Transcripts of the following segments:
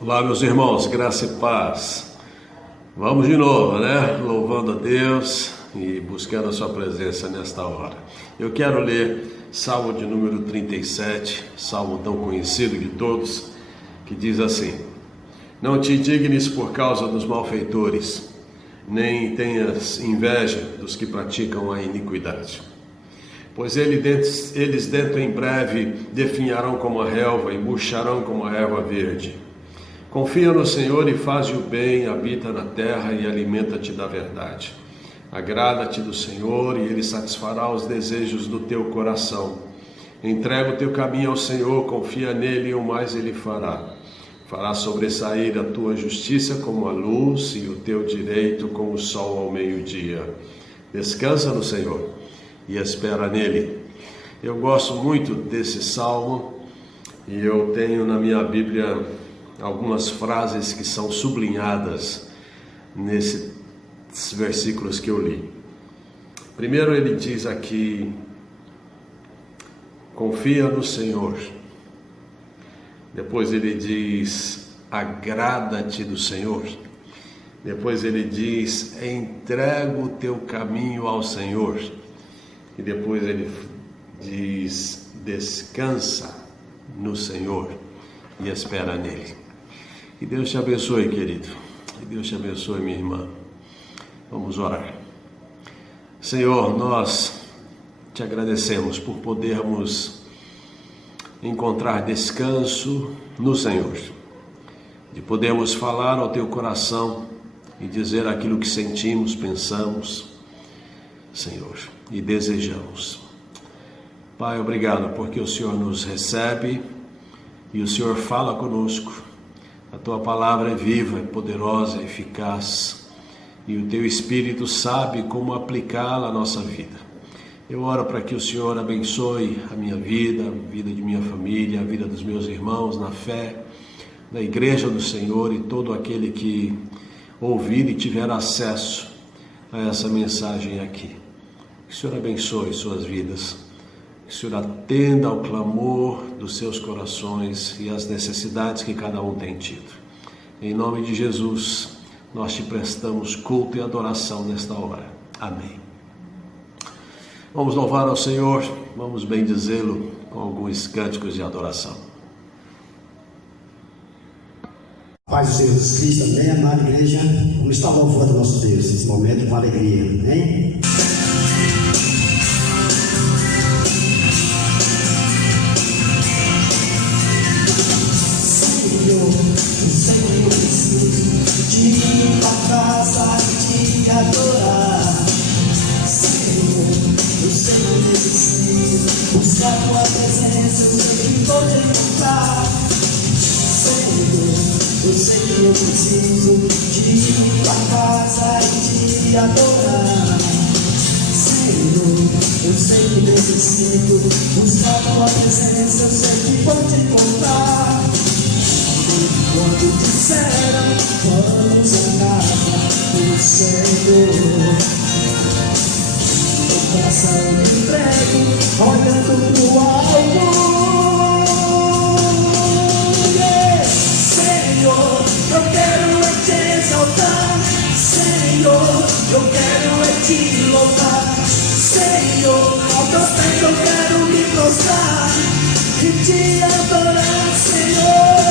Olá, meus irmãos, graça e paz. Vamos de novo, né? Louvando a Deus e buscando a sua presença nesta hora. Eu quero ler Salmo de número 37, salmo tão conhecido de todos, que diz assim: Não te indignes por causa dos malfeitores, nem tenhas inveja dos que praticam a iniquidade. Pois eles dentro em breve definharão como a relva e murcharão como a erva verde. Confia no Senhor e faz o bem, habita na terra e alimenta-te da verdade. Agrada-te do Senhor e Ele satisfará os desejos do teu coração. Entrega o teu caminho ao Senhor, confia nele e o mais Ele fará. Fará sobressair a tua justiça como a luz e o teu direito como o sol ao meio-dia. Descansa no Senhor e espera nele. Eu gosto muito desse salmo e eu tenho na minha Bíblia algumas frases que são sublinhadas nesses versículos que eu li. Primeiro ele diz aqui: confia no Senhor. Depois ele diz: agrada-te do Senhor. Depois ele diz: entrega o teu caminho ao Senhor. E depois ele diz: descansa no Senhor e espera nele. Que Deus te abençoe, querido. Que Deus te abençoe, minha irmã. Vamos orar. Senhor, nós te agradecemos por podermos encontrar descanso no Senhor, de podermos falar ao teu coração e dizer aquilo que sentimos, pensamos, Senhor, e desejamos. Pai, obrigado porque o Senhor nos recebe e o Senhor fala conosco. A tua palavra é viva, é poderosa, é eficaz e o teu Espírito sabe como aplicá-la à nossa vida. Eu oro para que o Senhor abençoe a minha vida, a vida de minha família, a vida dos meus irmãos na fé, na igreja do Senhor e todo aquele que ouvir e tiver acesso a essa mensagem aqui. Que o Senhor abençoe suas vidas, que o Senhor atenda ao clamor dos seus corações e às necessidades que cada um tem tido. Em nome de Jesus, nós te prestamos culto e adoração nesta hora. Amém. Vamos louvar ao Senhor, vamos bendizê-lo com alguns cânticos de adoração. Paz de Jesus Cristo, amém, amada igreja. Vamos estar louvando o nosso Deus nesse momento com alegria, amém? Senhor, eu preciso de ir pra casa e te adorar. Senhor, eu sei que eu necessito buscar tua presença, eu sei que vou te encontrar. Senhor, eu sei que eu preciso de ir pra casa e te adorar. Senhor, eu sei que necessito buscar tua presença, eu sei que vou te encontrar. Quando disseram, vamos à casa do Senhor, o coração me entrego, olhando pro alto. Yeah. Senhor, eu quero é te exaltar. Senhor, eu quero é te louvar. Senhor, ao teus pés eu quero me prostrar e te adorar, Senhor.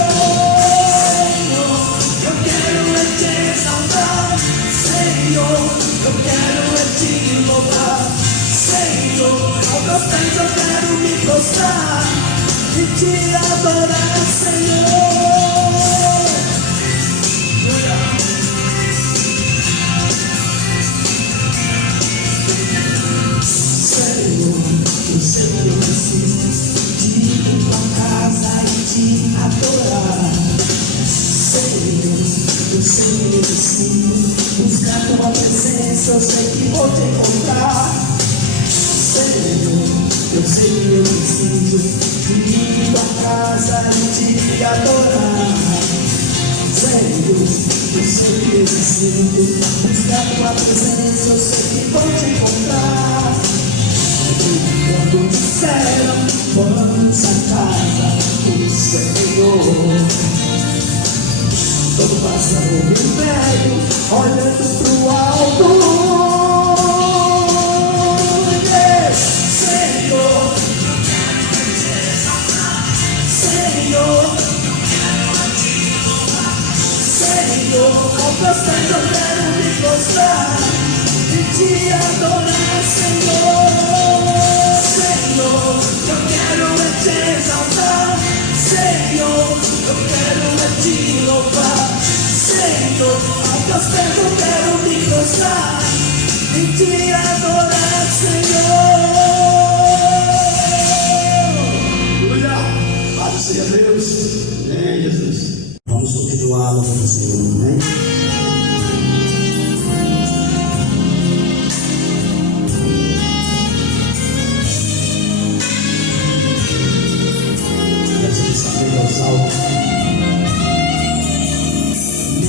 Senhor, eu quero é te louvar. Senhor, ao teus pés eu quero me prostrar e te adorar, Senhor. Senhor, eu sei que eu preciso de ir pra casa e te adorar. Senhor, eu sei que eu preciso buscar tua presença, eu sei que vou te encontrar. Senhor, eu sei que eu preciso de ir pra casa e te adorar. Senhor, eu sei que eu preciso buscar tua presença, eu sei que vou te encontrar. Quando disseram, vamos à casa do Senhor, passa o império, olhando pro alto. Yes, Senhor, Senhor, Senhor, ao prostrar eu quero me prostrar e te adorar, Senhor. Senhor, eu quero é te exaltar, Senhor, eu quero é te louvar, Senhor, ao teus pés eu quero me prostrar e te adorar, Senhor. Aleluia, louvado seja Deus, amém, Jesus. Vamos continuar louvando o Senhor, amém?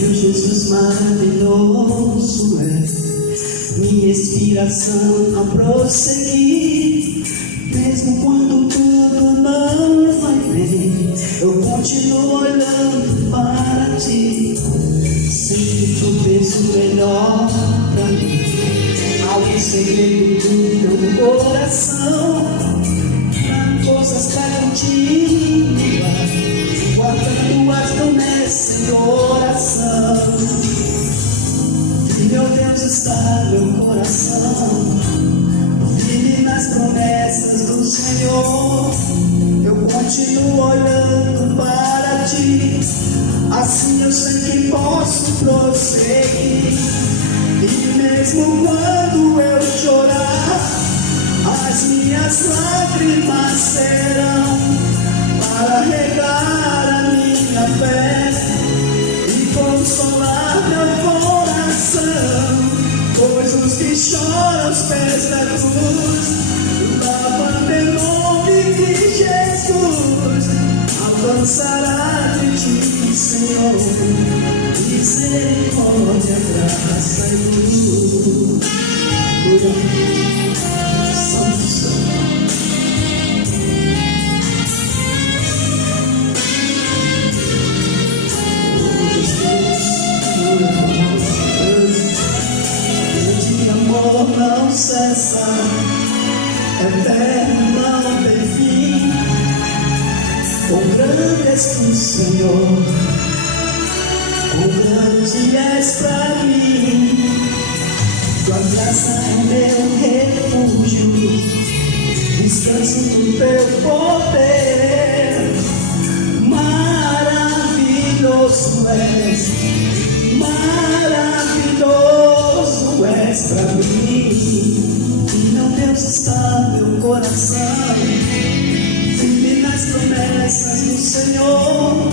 Meu Jesus maravilhoso é minha inspiração a prosseguir. Mesmo quando tudo não vai bem, eu continuo olhando para ti. Sempre tu penso melhor pra mim. Algum segredo do meu coração, forças pra continuar, guardando as promessas do oração. E meu Deus está meu coração, firme nas promessas do Senhor. Eu continuo olhando para ti, assim eu sei que posso prosseguir. E mesmo quando eu chorar, as minhas lágrimas serão para regar a minha fé e consolar meu coração. Pois os que choram aos pés da cruz, lavando em nome de Jesus, alcançará de ti, Senhor, misericórdia, graça e luz. Santo, Santo. De amor não cessa, eterno não tem fim. Quão grande és tu, Senhor, quão grande és pra mim. Tua graça é meu refúgio, descanso do teu poder. Maravilhoso és, maravilhoso és pra mim. E não Deus está meu coração, firme nas promessas do Senhor.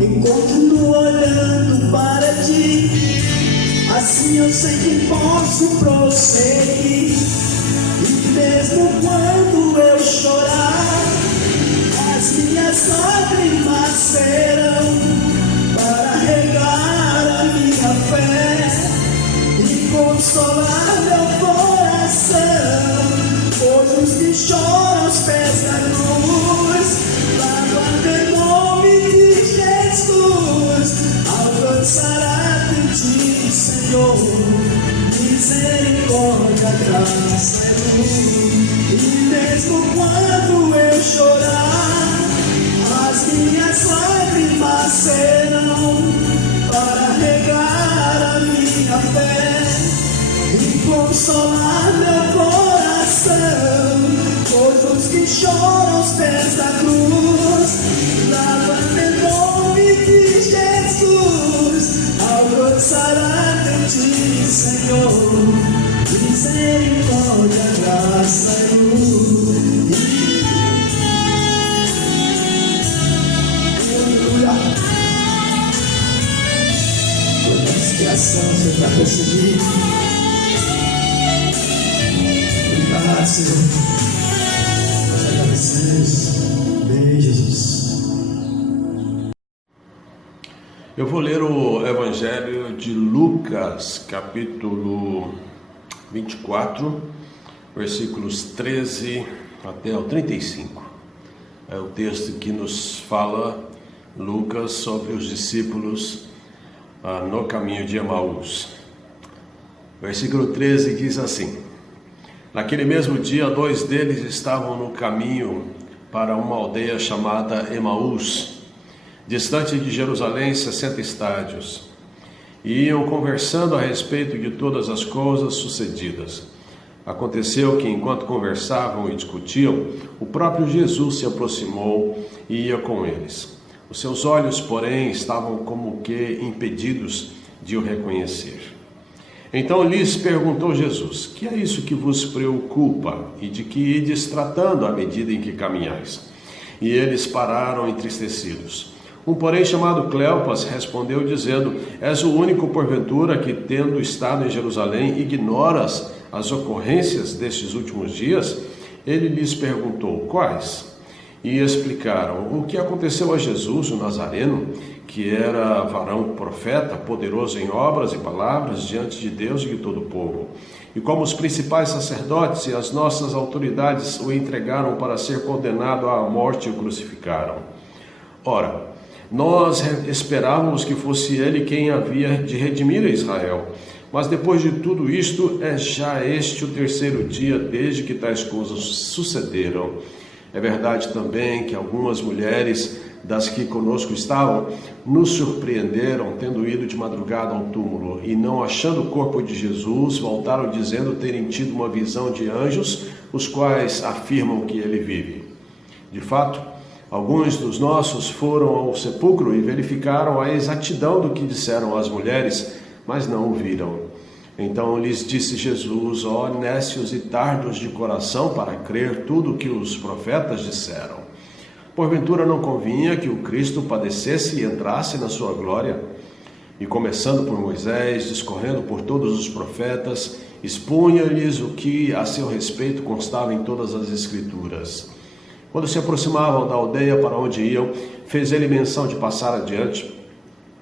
Encontro olhando para ti, assim eu sei que posso prosseguir. E mesmo quando eu chorar, as minhas lágrimas serão para regar a minha fé e consolar meu coração. Pois os que choram aos pés da cruz, lavando em nome de Jesus, alcançará de ti, Senhor, misericórdia, graça e luz. E mesmo quando eu chorar, as minhas lágrimas serão para regar a minha fé e consolar meu coração. Pois os que choram aos pés da cruz, lavando em nome de Jesus, alcançará de ti, Senhor, misericórdia, graça e luz. Aleluia. Toda expiação você vai conseguir. Obrigado, Senhor. Nós agradecemos. Bem, Jesus. Eu vou ler o Evangelho de Lucas, capítulo 24, versículos 13 até o 35. É o texto que nos fala, Lucas, sobre os discípulos no caminho de Emaús. Versículo 13 diz assim: naquele mesmo dia, 2 deles estavam no caminho para uma aldeia chamada Emaús, distante de Jerusalém 60 estádios, e iam conversando a respeito de todas as coisas sucedidas. Aconteceu que, enquanto conversavam e discutiam, o próprio Jesus se aproximou e ia com eles. Os seus olhos, porém, estavam como que impedidos de o reconhecer. Então lhes perguntou Jesus: que é isso que vos preocupa e de que ides tratando à medida em que caminhais? E eles pararam entristecidos. Um, porém, chamado Cleopas, respondeu dizendo: és o único, porventura, que, tendo estado em Jerusalém, ignoras as ocorrências destes últimos dias? Ele lhes perguntou: quais? E explicaram o que aconteceu a Jesus, o Nazareno, que era varão profeta, poderoso em obras e palavras diante de Deus e de todo o povo. E como os principais sacerdotes e as nossas autoridades o entregaram para ser condenado à morte e o crucificaram. Ora, nós esperávamos que fosse ele quem havia de redimir a Israel. Mas depois de tudo isto, é já este o 3º dia desde que tais coisas sucederam. É verdade também que algumas mulheres das que conosco estavam nos surpreenderam, tendo ido de madrugada ao túmulo e, não achando o corpo de Jesus, voltaram dizendo terem tido uma visão de anjos, os quais afirmam que ele vive. De fato, alguns dos nossos foram ao sepulcro e verificaram a exatidão do que disseram as mulheres, mas não o viram. Então lhes disse Jesus: ó nécios e tardos de coração para crer tudo o que os profetas disseram. Porventura não convinha que o Cristo padecesse e entrasse na sua glória? E começando por Moisés, discorrendo por todos os profetas, expunha-lhes o que a seu respeito constava em todas as Escrituras. Quando se aproximavam da aldeia para onde iam, fez ele menção de passar adiante,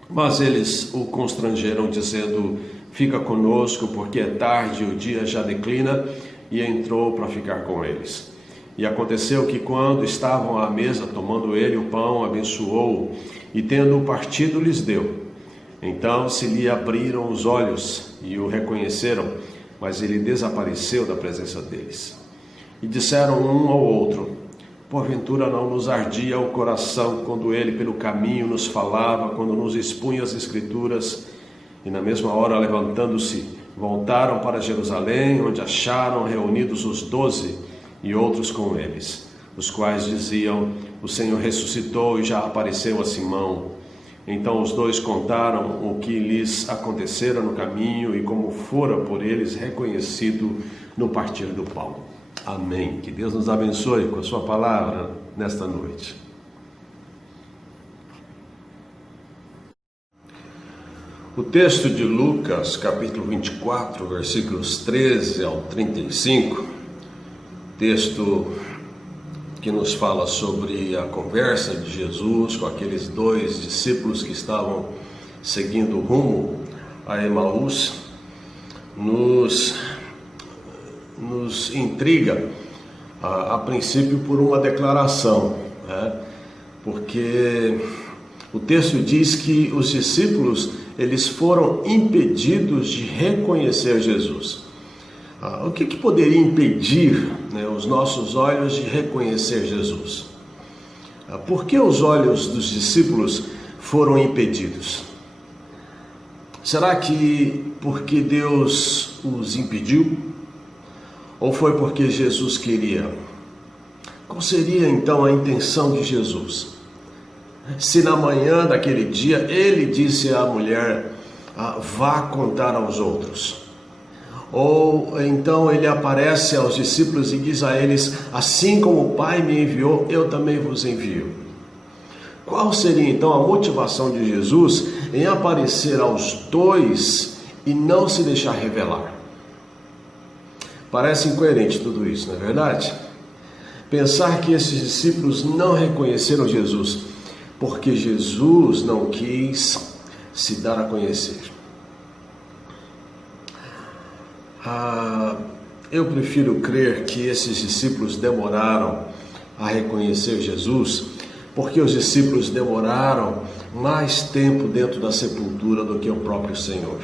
mas eles o constrangeram, dizendo: fica conosco, porque é tarde e o dia já declina, e entrou para ficar com eles. E aconteceu que, quando estavam à mesa, tomando ele o pão, abençoou-o, e tendo-o partido, lhes deu. Então se lhe abriram os olhos e o reconheceram, mas ele desapareceu da presença deles. E disseram um ao outro: porventura não nos ardia o coração quando ele pelo caminho nos falava, quando nos expunha as Escrituras? E na mesma hora, levantando-se, voltaram para Jerusalém, onde acharam reunidos os 12 e outros com eles, os quais diziam: o Senhor ressuscitou e já apareceu a Simão. Então os 2 contaram o que lhes acontecera no caminho e como fora por eles reconhecido no partir do pão. Amém. Que Deus nos abençoe com a sua palavra nesta noite. O texto de Lucas, capítulo 24, versículos 13 ao 35, texto que nos fala sobre a conversa de Jesus com aqueles 2 discípulos que estavam seguindo o rumo a Emaús, nos intriga, a princípio, por uma declaração, porque o texto diz que os discípulos eles foram impedidos de reconhecer Jesus. O que poderia impedir, os nossos olhos de reconhecer Jesus? Por que os olhos dos discípulos foram impedidos? Será que porque Deus os impediu? Ou foi porque Jesus queria? Qual seria então a intenção de Jesus? Se na manhã daquele dia ele disse à mulher: vá contar aos outros. Ou então ele aparece aos discípulos e diz a eles: assim como o Pai me enviou, eu também vos envio. Qual seria então a motivação de Jesus em aparecer aos 2 e não se deixar revelar? Parece incoerente tudo isso, não é verdade? Pensar que esses discípulos não reconheceram Jesus porque Jesus não quis se dar a conhecer. Eu prefiro crer que esses discípulos demoraram a reconhecer Jesus, porque os discípulos demoraram mais tempo dentro da sepultura do que o próprio Senhor.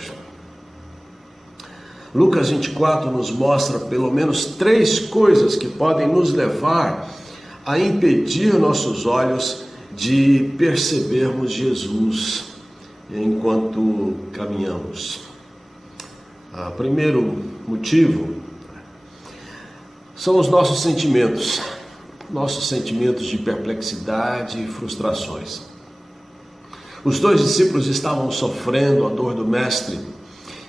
Lucas 24 nos mostra pelo menos 3 coisas que podem nos levar a impedir nossos olhos de percebermos Jesus enquanto caminhamos. Primeiro motivo são os nossos sentimentos de perplexidade e frustrações. Os 2 discípulos estavam sofrendo a dor do Mestre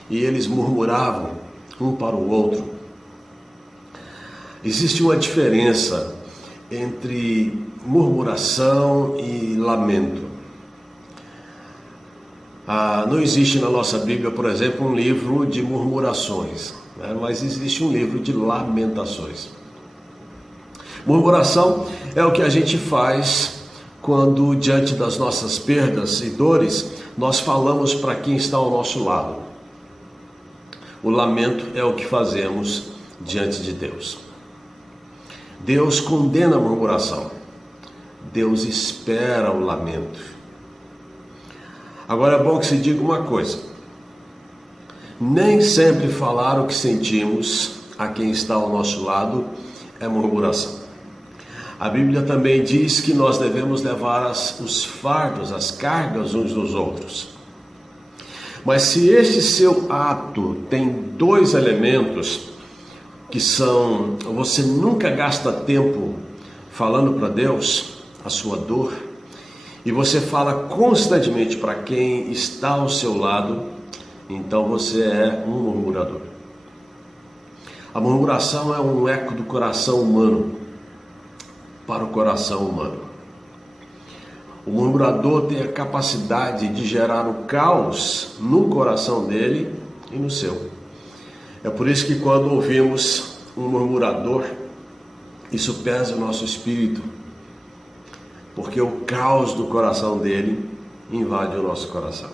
e eles murmuravam um para o outro. Existe uma diferença entre murmuração e lamento. Não existe na nossa Bíblia, por exemplo, um livro de murmurações, né? Mas existe um livro de lamentações. Murmuração é o que a gente faz quando, diante das nossas perdas e dores, nós falamos para quem está ao nosso lado. O lamento é o que fazemos diante de Deus. Deus condena a murmuração. Deus espera o lamento. Agora é bom que se diga uma coisa: nem sempre falar o que sentimos a quem está ao nosso lado é murmuração. A Bíblia também diz que nós devemos levar os fardos, as cargas uns dos outros. Mas se este seu ato tem 2 elementos, que são: você nunca gasta tempo falando para Deus a sua dor, e você fala constantemente para quem está ao seu lado, então você é um murmurador. A murmuração é um eco do coração humano para o coração humano. O murmurador tem a capacidade de gerar o caos no coração dele e no seu. É por isso que quando ouvimos um murmurador, isso pesa o nosso espírito, porque o caos do coração dele invade o nosso coração.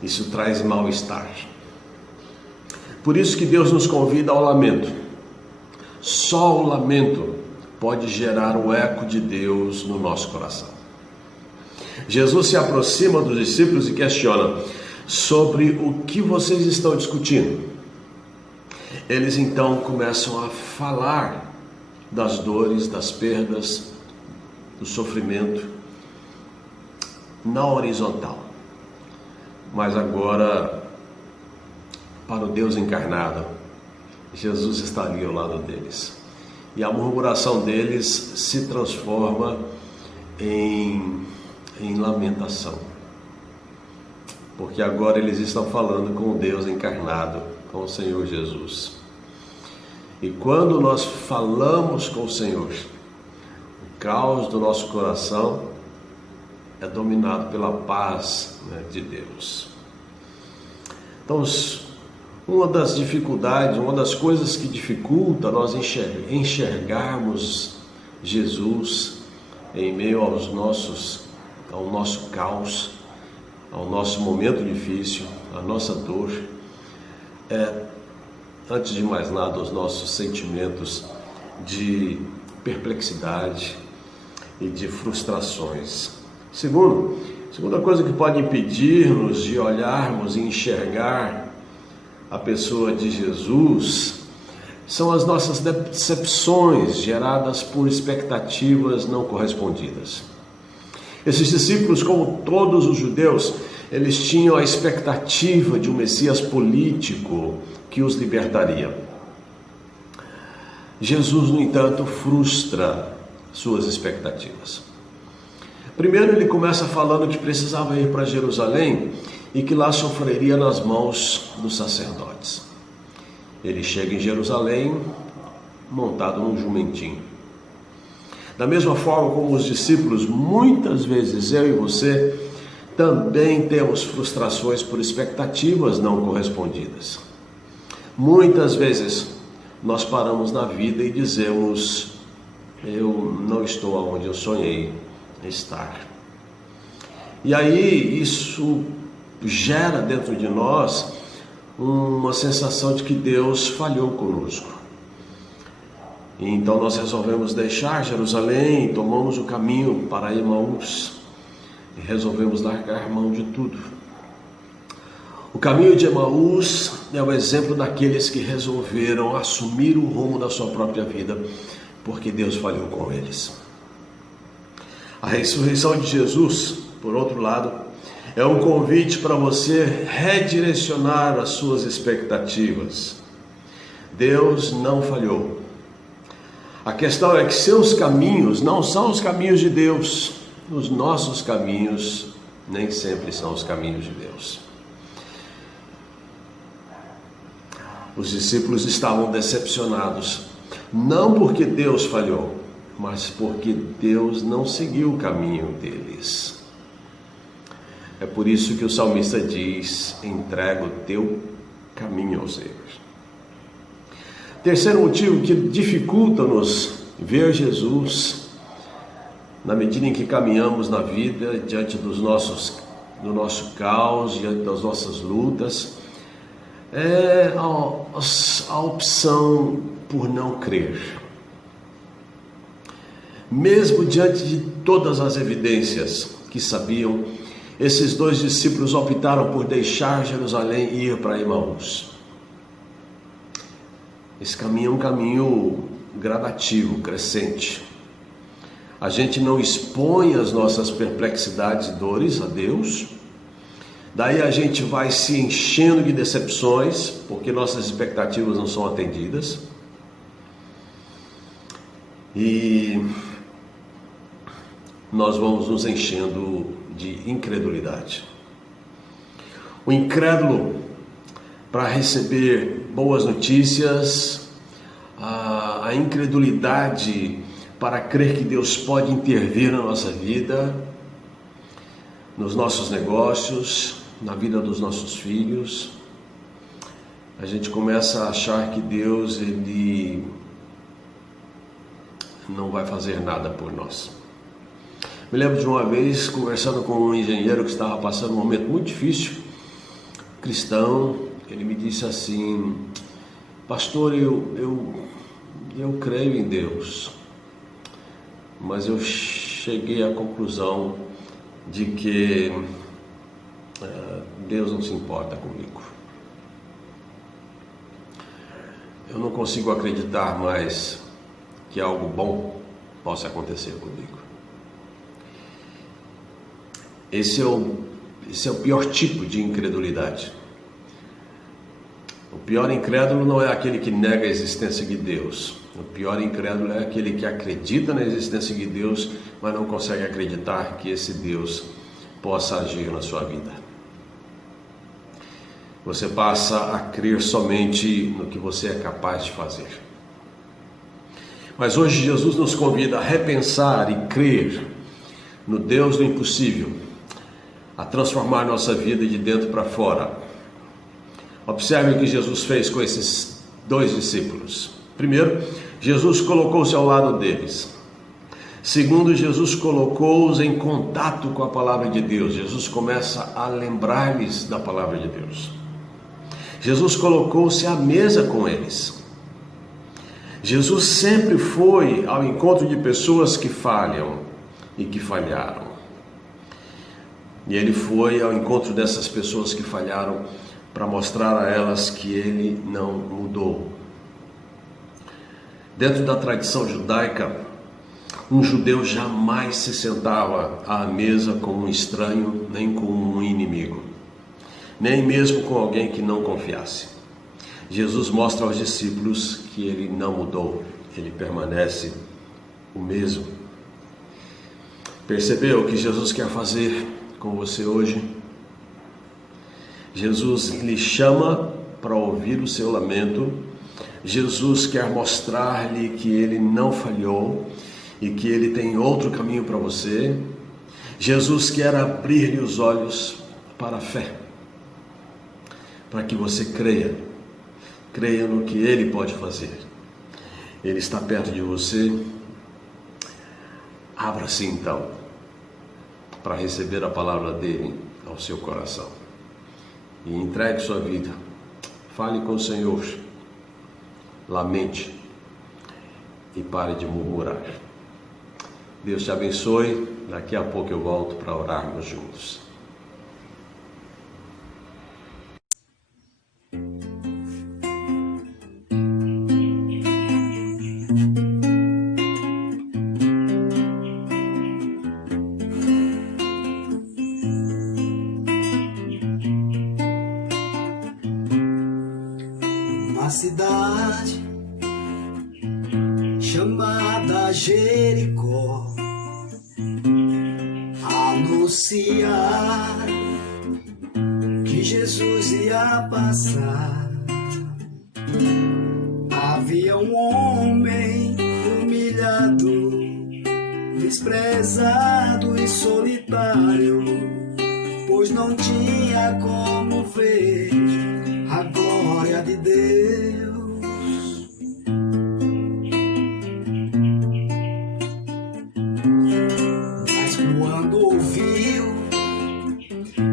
Isso traz mal-estar. Por isso que Deus nos convida ao lamento. Só o lamento pode gerar o eco de Deus no nosso coração. Jesus se aproxima dos discípulos e questiona sobre o que vocês estão discutindo. Eles então começam a falar das dores, das perdas, do sofrimento na horizontal. Mas agora, para o Deus encarnado, Jesus está ali ao lado deles. E a murmuração deles se transforma em lamentação. Porque agora eles estão falando com o Deus encarnado, com o Senhor Jesus. E quando nós falamos com o Senhor, o caos do nosso coração é dominado pela paz, de Deus. Então, uma das dificuldades, uma das coisas que dificulta nós enxergarmos Jesus em meio ao nosso caos, ao nosso momento difícil, à nossa dor, é, antes de mais nada, os nossos sentimentos de perplexidade e de frustrações. Segunda coisa que pode impedir-nos de olharmos e enxergar a pessoa de Jesus são as nossas decepções geradas por expectativas não correspondidas. Esses discípulos, como todos os judeus, eles tinham a expectativa de um Messias político que os libertaria. Jesus, no entanto, frustra suas expectativas. Primeiro, ele começa falando que precisava ir para Jerusalém e que lá sofreria nas mãos dos sacerdotes. Ele chega em Jerusalém montado num jumentinho. Da mesma forma como os discípulos, muitas vezes eu e você também temos frustrações por expectativas não correspondidas. Muitas vezes nós paramos na vida e dizemos: eu não estou onde eu sonhei estar. E aí isso gera dentro de nós uma sensação de que Deus falhou conosco. E então nós resolvemos deixar Jerusalém e tomamos o caminho para Emaús. e resolvemos largar mão de tudo. O caminho de Emaús é o exemplo daqueles que resolveram assumir o rumo da sua própria vida, porque Deus falhou com eles. A ressurreição de Jesus, por outro lado, é um convite para você redirecionar as suas expectativas. Deus não falhou. A questão é que seus caminhos não são os caminhos de Deus. Os nossos caminhos nem sempre são os caminhos de Deus. Os discípulos estavam decepcionados, não porque Deus falhou, mas porque Deus não seguiu o caminho deles. É por isso que o salmista diz: entrega o teu caminho ao Senhor. Terceiro motivo que dificulta-nos ver Jesus, na medida em que caminhamos na vida, diante do nosso caos, diante das nossas lutas, é a opção por não crer. Mesmo diante de todas as evidências que sabiam, esses dois discípulos optaram por deixar Jerusalém e ir para Emaús. Esse caminho é um caminho gradativo, crescente. A gente não expõe as nossas perplexidades e dores a Deus. Daí a gente vai se enchendo de decepções, porque nossas expectativas não são atendidas. E nós vamos nos enchendo de incredulidade. O incrédulo, para receber boas notícias, a incredulidade para crer que Deus pode intervir na nossa vida, nos nossos negócios, na vida dos nossos filhos, a gente começa a achar que Deus ele não vai fazer nada por nós. Me lembro de uma vez conversando com um engenheiro que estava passando um momento muito difícil, cristão. Ele me disse assim: pastor, eu creio em Deus, mas eu cheguei à conclusão de que Deus não se importa comigo. Eu não consigo acreditar mais que algo bom possa acontecer comigo. Esse é o pior tipo de incredulidade. O pior incrédulo não é aquele que nega a existência de Deus. O pior incrédulo é aquele que acredita na existência de Deus, mas não consegue acreditar que esse Deus possa agir na sua vida. Você passa a crer somente no que você é capaz de fazer. Mas hoje Jesus nos convida a repensar e crer no Deus do impossível, a transformar nossa vida de dentro para fora. Observe o que Jesus fez com esses dois discípulos. Primeiro, Jesus colocou-se ao lado deles. Segundo, Jesus colocou-os em contato com a palavra de Deus. Jesus começa a lembrar-lhes da palavra de Deus. Jesus colocou-se à mesa com eles. Jesus sempre foi ao encontro de pessoas que falham e que falharam. E ele foi ao encontro dessas pessoas que falharam para mostrar a elas que ele não mudou. Dentro da tradição judaica, um judeu jamais se sentava à mesa com um estranho, nem com um inimigo, nem mesmo com alguém que não confiasse. Jesus mostra aos discípulos que ele não mudou, ele permanece o mesmo. Percebeu o que Jesus quer fazer com você hoje? Jesus lhe chama para ouvir o seu lamento. Jesus quer mostrar-lhe que ele não falhou e que ele tem outro caminho para você. Jesus quer abrir-lhe os olhos para a fé, para que você creia no que ele pode fazer. Ele está perto de você. Abra-se então para receber a palavra dele ao seu coração e entregue sua vida. Fale com o Senhor, lamente e pare de murmurar. Deus te abençoe. Daqui a pouco eu volto para orarmos juntos. Uma cidade chamada Jericó anunciar que Jesus ia passar. Havia um homem humilhado, desprezado e solitário, pois não tinha como ver a glória de Deus. Mas quando ouviu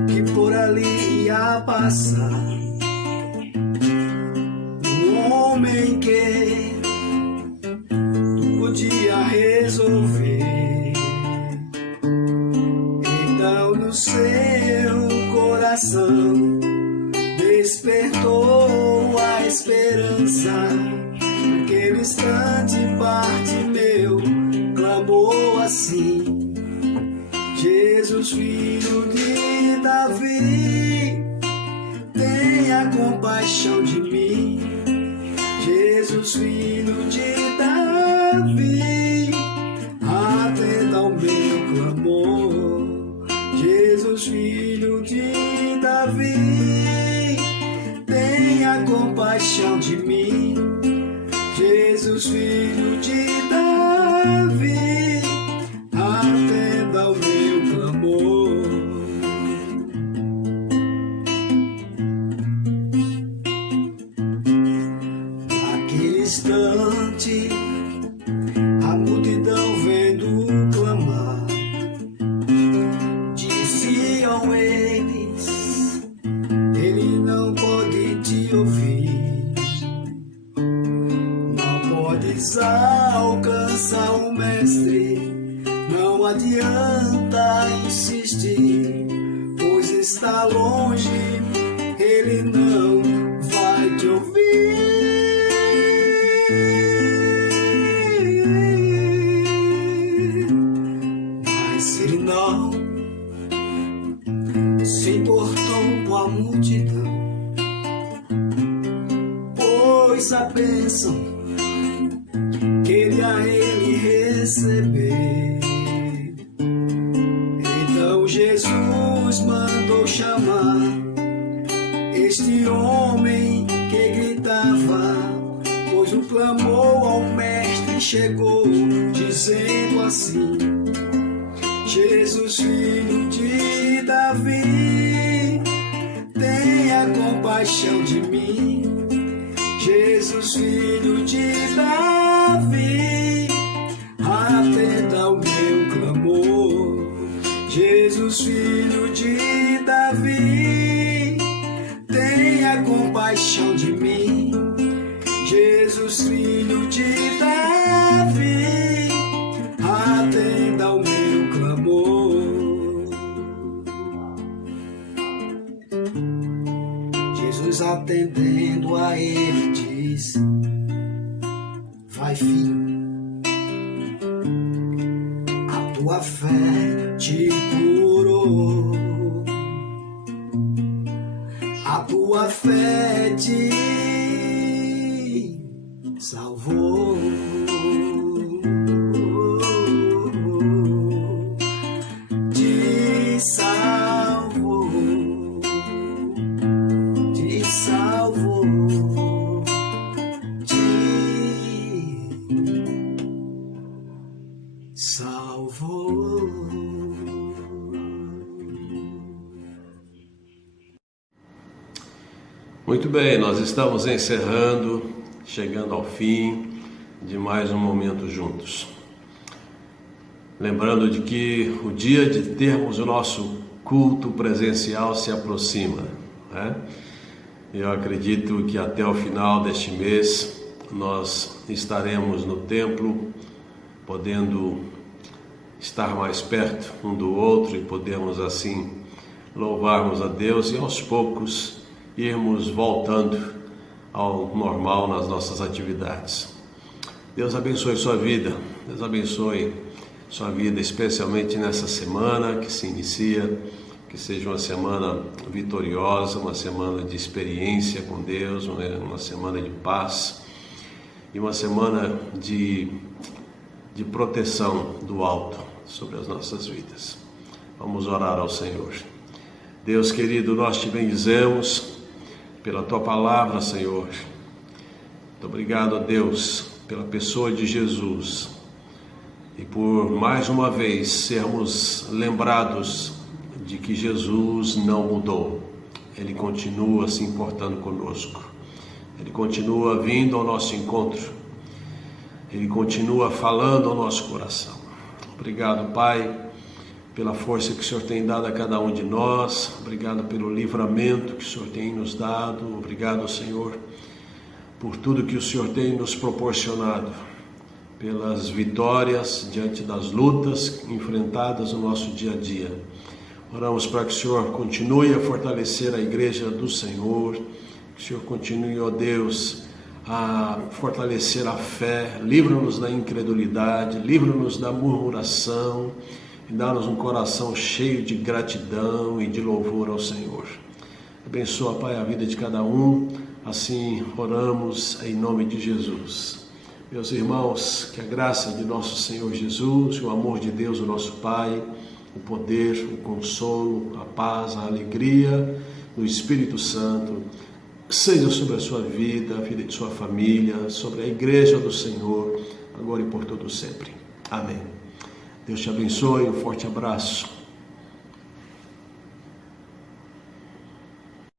que por ali ia passar um homem que podia resolver, então no seu coração despertou a esperança. Naquele instante Bartimeu clamou assim: Jesus, filho de Davi, tenha compaixão de mim. Jesus, filho de Davi, atenda ao meu clamor. Jesus, filho de Davi, tenha compaixão de mim. Jesus, filho de Davi, atenda ao meu clamor. Naquele instante, a multidão vendo clamar, diziam eles: ele não pode te ouvir. Podes alcançar o mestre, não adianta insistir, pois está longe, ele não vai te ouvir. Mas ele não se importou com a multidão, pois a bênção queria ele receber. Então Jesus mandou chamar este homem que gritava, pois o clamor ao mestre chegou, dizendo assim: Jesus, filho de Davi, tenha compaixão de mim. Jesus, filho de Davi, atenda ao meu clamor. Jesus, filho de Davi, tenha compaixão de mim. Jesus, filho de Davi, atenda ao meu clamor. Jesus, atendendo a ele, diz: vai, filho, a tua fé te curou, a tua fé te salvou. Te salvou, te salvou, te salvou. Muito bem, nós estamos encerrando, chegando ao fim de mais um momento juntos. Lembrando de que o dia de termos o nosso culto presencial se aproxima, né? Eu acredito que até o final deste mês nós estaremos no templo, podendo estar mais perto um do outro e podermos assim louvarmos a Deus e aos poucos irmos voltando ao normal nas nossas atividades. Deus abençoe sua vida, Deus abençoe sua vida, especialmente nessa semana que se inicia, que seja uma semana vitoriosa, uma semana de experiência com Deus, uma semana de paz e uma semana de proteção do alto sobre as nossas vidas. Vamos orar ao Senhor. Deus querido, nós te bendizemos pela tua palavra, Senhor. Muito obrigado, Deus, pela pessoa de Jesus e por mais uma vez sermos lembrados de que Jesus não mudou. Ele continua se importando conosco. Ele continua vindo ao nosso encontro. Ele continua falando ao nosso coração. Obrigado, Pai, pela força que o Senhor tem dado a cada um de nós. Obrigado pelo livramento que o Senhor tem nos dado. Obrigado, Senhor, por tudo que o Senhor tem nos proporcionado, pelas vitórias diante das lutas enfrentadas no nosso dia a dia. Oramos para que o Senhor continue a fortalecer a igreja do Senhor, que o Senhor continue, ó Deus, a fortalecer a fé, livra-nos da incredulidade, livra-nos da murmuração e dá-nos um coração cheio de gratidão e de louvor ao Senhor. Abençoa, Pai, a vida de cada um, assim oramos em nome de Jesus. Meus irmãos, que a graça de nosso Senhor Jesus, o amor de Deus, o nosso Pai, o poder, o consolo, a paz, a alegria do Espírito Santo seja sobre a sua vida, a vida de sua família, sobre a igreja do Senhor, agora e por todo sempre. Amém. Deus te abençoe, um forte abraço.